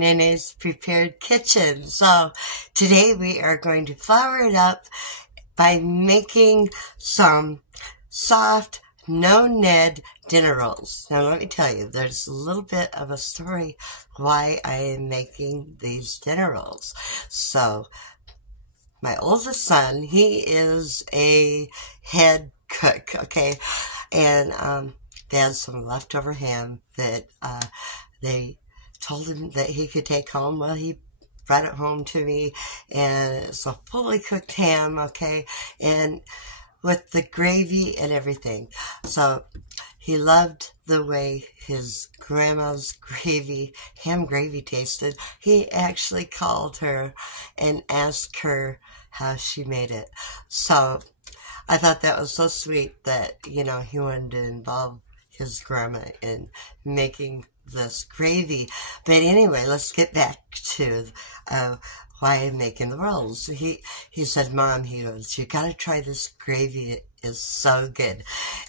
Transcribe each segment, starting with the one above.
Nene's Prepared Kitchen. So today we are going to flour it up by making some soft, no Knead dinner rolls. Now let me tell you, there's a little bit of a story why I am making these dinner rolls. So my oldest son, he is a head cook, okay? And they had some leftover ham that they told him that he could take home. Well, he brought it home to me, and it's a fully cooked ham, okay? And with the gravy and everything. So he loved the way his grandma's ham gravy tasted. He actually called her and asked her how she made it. So I thought that was so sweet that, you know, he wanted to involve his grandma in making this gravy. But anyway, let's get back to why I'm making the rolls. He said, Mom, he goes, you gotta try this gravy. It is so good.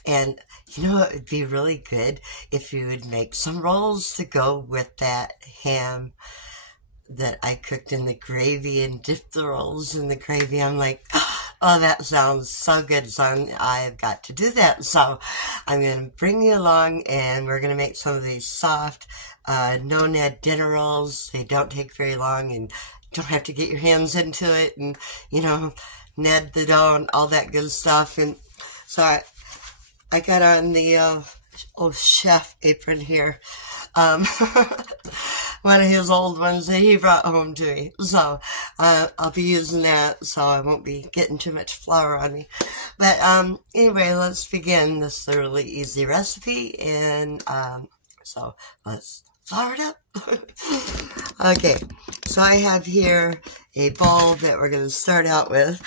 And you know, it would be really good if you would make some rolls to go with that ham that I cooked in the gravy and dipped the rolls in the gravy. I'm like, oh, that sounds so good. So I've got to do that. So I'm going to bring you along, and we're going to make some of these soft, no Knead dinner rolls. They don't take very long, and don't have to get your hands into it, and, you know, knead the dough and all that good stuff. And so I got on the old chef apron here. One of his old ones that he brought home to me. So I'll be using that, so I won't be getting too much flour on me. But anyway, let's begin. This is a really easy recipe, and so let's flour it up. Okay, so I have here a bowl that we're going to start out with,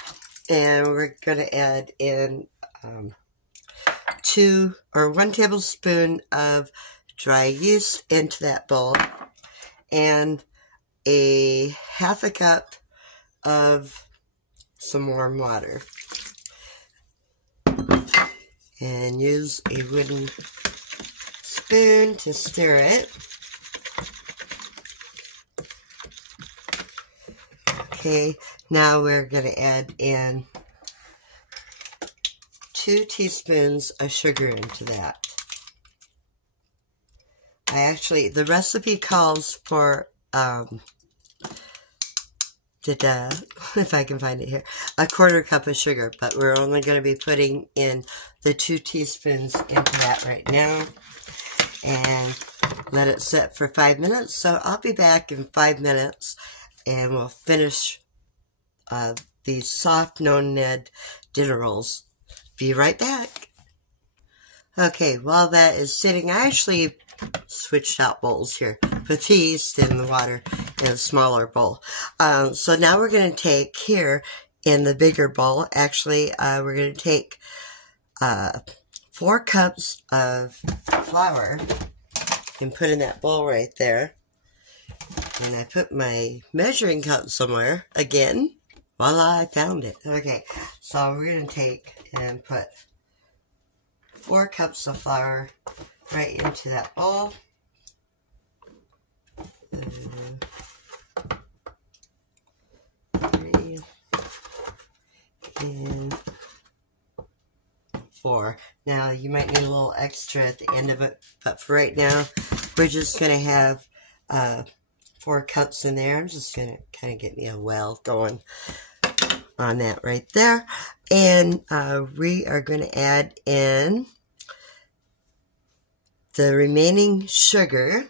and we're going to add in 1 tablespoon of dry yeast into that bowl, and a half a cup of some warm water, and use a wooden spoon to stir it. Okay, now we're going to add in 2 teaspoons of sugar into that. The recipe calls for, if I can find it here, a 1/4 cup of sugar, but we're only going to be putting in the 2 teaspoons into that right now, and let it set for 5 minutes. So I'll be back in 5 minutes, and we'll finish these soft, no Knead dinner rolls. Be right back. Okay, while that is sitting, I actually switched out bowls here. Put the yeast in the water in a smaller bowl. So now we're going to take here in the bigger bowl, actually, we're going to take 4 cups of flour and put in that bowl right there. And I put my measuring cup somewhere again. Voila, I found it. Okay, so we're going to take and put 4 cups of flour right into that bowl. 3 and 4. Now you might need a little extra at the end of it, but for right now, we're just going to have 4 cups in there. I'm just going to kind of get me a well going on that right there. And we are going to add in the remaining sugar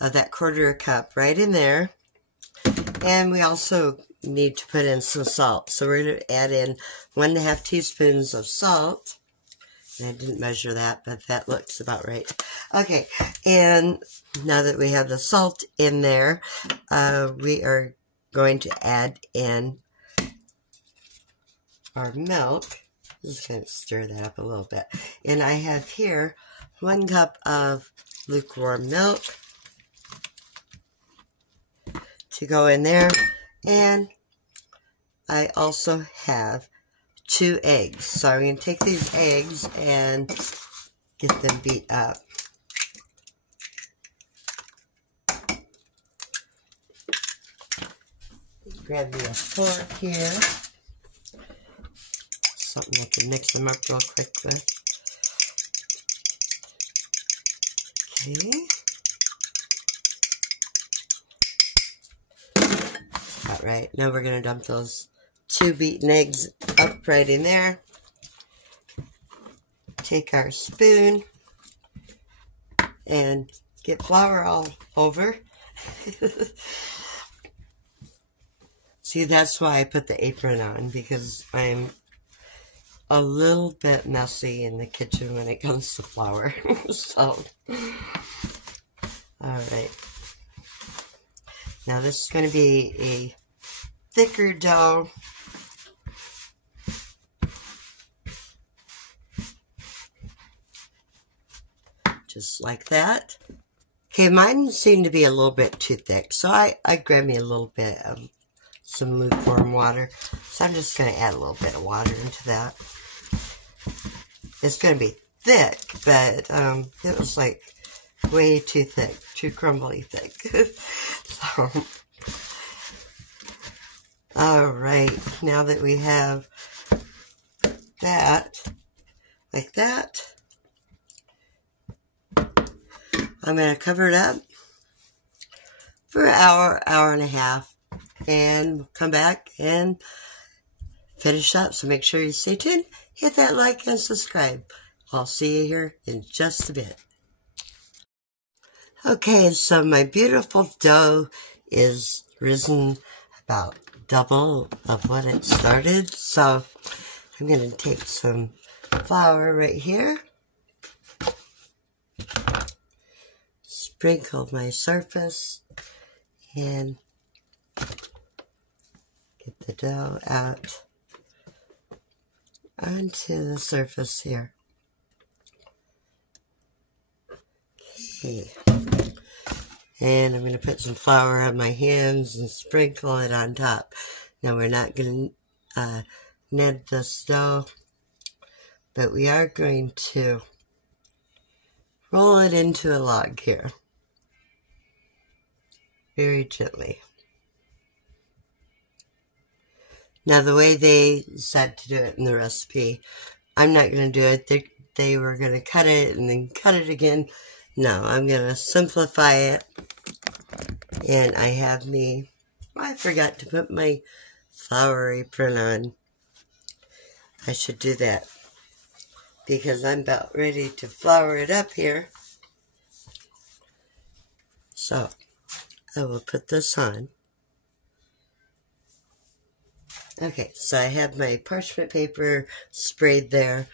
of that 1/4 cup right in there. And we also need to put in some salt. So we're going to add in 1.5 teaspoons of salt. And I didn't measure that, but that looks about right. Okay, and now that we have the salt in there, we are going to add in our milk. Just going to stir that up a little bit. And I have here 1 cup of lukewarm milk to go in there. And I also have 2 eggs. So I'm going to take these eggs and get them beat up. grab me a fork here. Something I can mix them up real quick with. Okay. Alright, now we're going to dump those 2 beaten eggs up right in there. Take our spoon and get flour all over. See, that's why I put the apron on, because I'm a little bit messy in the kitchen when it comes to flour. So, alright. Now this is going to be a thicker dough. Just like that. Okay, mine seemed to be a little bit too thick, so I grabbed me a little bit of some lukewarm water. So I'm just going to add a little bit of water into that. It's going to be thick, but it was like way too thick, too crumbly thick. So, alright, now that we have that, like that, I'm going to cover it up for an hour, hour and a half, and come back and finish up. So make sure you stay tuned, hit that like and subscribe. I'll see you here in just a bit. Okay, so my beautiful dough is risen about double of what it started. So I'm going to take some flour right here. Sprinkle my surface and get the dough out onto the surface here. Okay. And I'm going to put some flour on my hands and sprinkle it on top. Now we're not going to knead this dough, but we are going to roll it into a log here. Very gently. Now the way they said to do it in the recipe, I'm not going to do it. They were going to cut it and then cut it again. No, I'm going to simplify it. And I have me, I forgot to put my flour apron on. I should do that, because I'm about ready to flour it up here. So I will put this on. Okay, so I have my parchment paper sprayed there,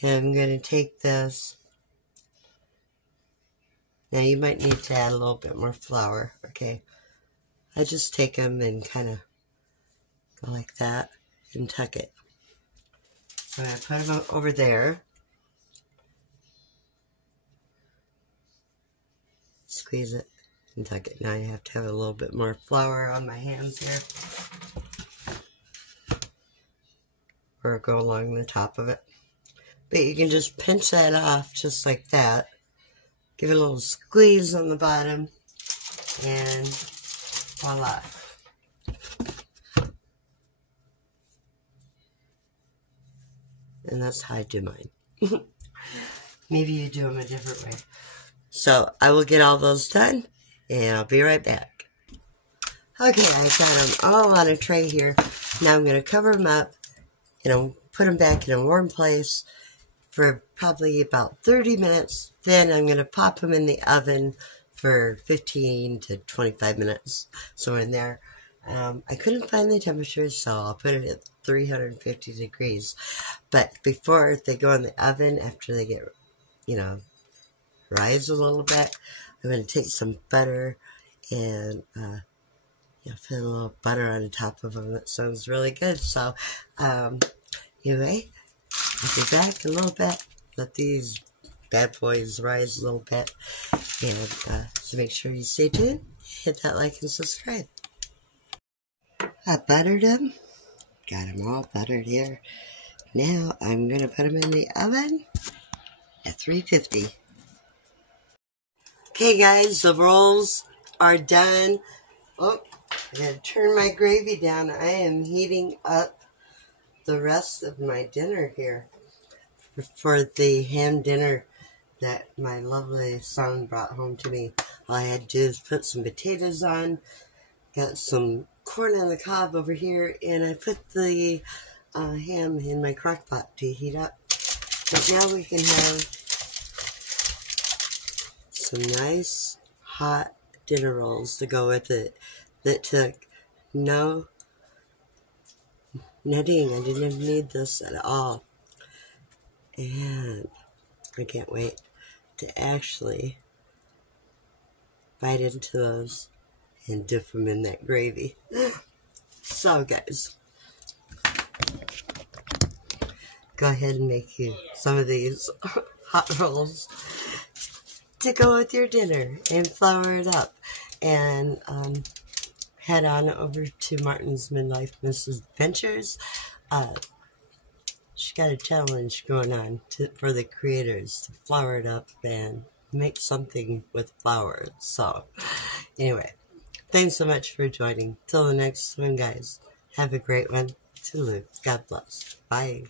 and I'm going to take this. Now you might need to add a little bit more flour, okay? I just take them and kind of go like that and tuck it. So I'm going to put them over there. Squeeze it and tuck it. Now I have to have a little bit more flour on my hands here. Or go along the top of it. But you can just pinch that off just like that. Give it a little squeeze on the bottom. And voila. And that's how I do mine. Maybe you do them a different way. So I will get all those done, and I'll be right back. Okay, I've got them all on a tray here. Now I'm going to cover them up, and put them back in a warm place for probably about 30 minutes. Then I'm going to pop them in the oven for 15 to 25 minutes. So in there, I couldn't find the temperature, so I'll put it at 350 degrees. But before they go in the oven, after they get, rise a little bit, I'm going to take some butter and put a little butter on the top of them. It sounds really good. So anyway, I'll be back a little bit. Let these bad boys rise a little bit. And so make sure you stay tuned. Hit that like and subscribe. I buttered them. Got them all buttered here. Now I'm going to put them in the oven at 350. Okay guys, the rolls are done. Oh, I gotta turn my gravy down. I am heating up the rest of my dinner here for the ham dinner that my lovely son brought home to me. All I had to do is put some potatoes on, got some corn on the cob over here, and I put the ham in my crock pot to heat up. But now we can have some nice hot dinner rolls to go with it that took no kneading. I didn't need this at all. And I can't wait to actually bite into those and dip them in that gravy. So guys, go ahead and make you some of these hot rolls to go with your dinner and flour it up. And head on over to Martin's Midlife Misadventures. She got a challenge going on for the creators to flour it up and make something with flour. So anyway, thanks so much for joining. Till the next one, guys. Have a great one. Toodaloo. God bless. Bye.